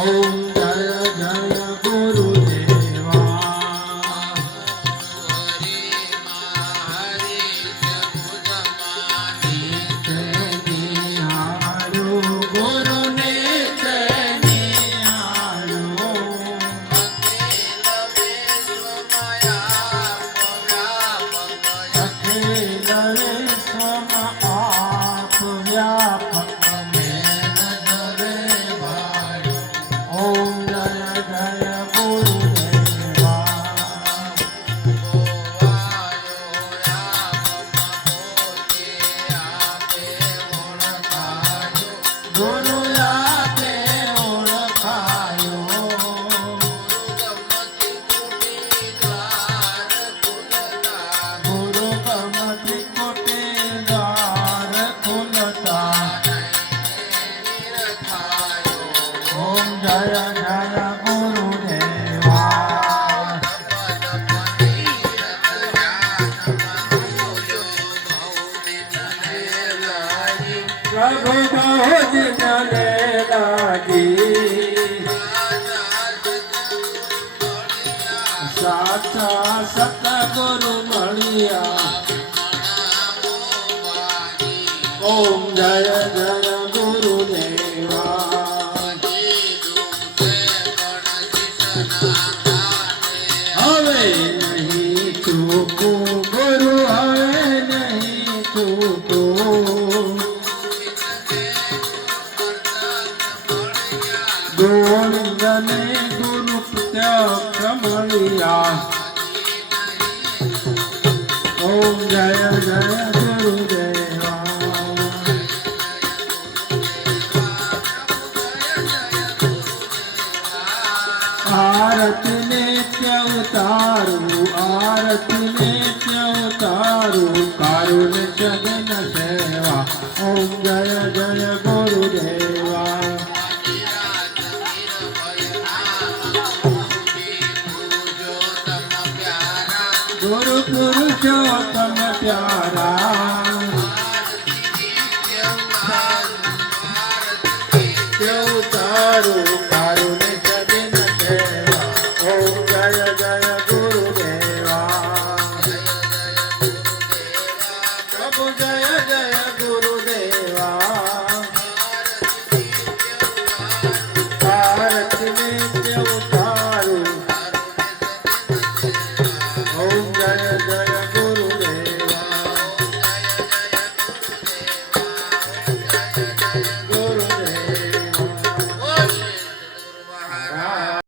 ओम जय जय गुरुदेवा साचा सतगुरु मणिया ओम जय जय गुरुदेवा हवे नहीं चूको गुरु हवे नहीं चूको गोविंदने गुरु प्रत्यक्ष मणिया ओम जय जय गुरुदेवा आरती नित्य उतारू आरती नित्य उतारू कारुण जगन सेवा ओम जय जय गुरुदेवा गुरु पुरुषोत्तम प्यारा उतारू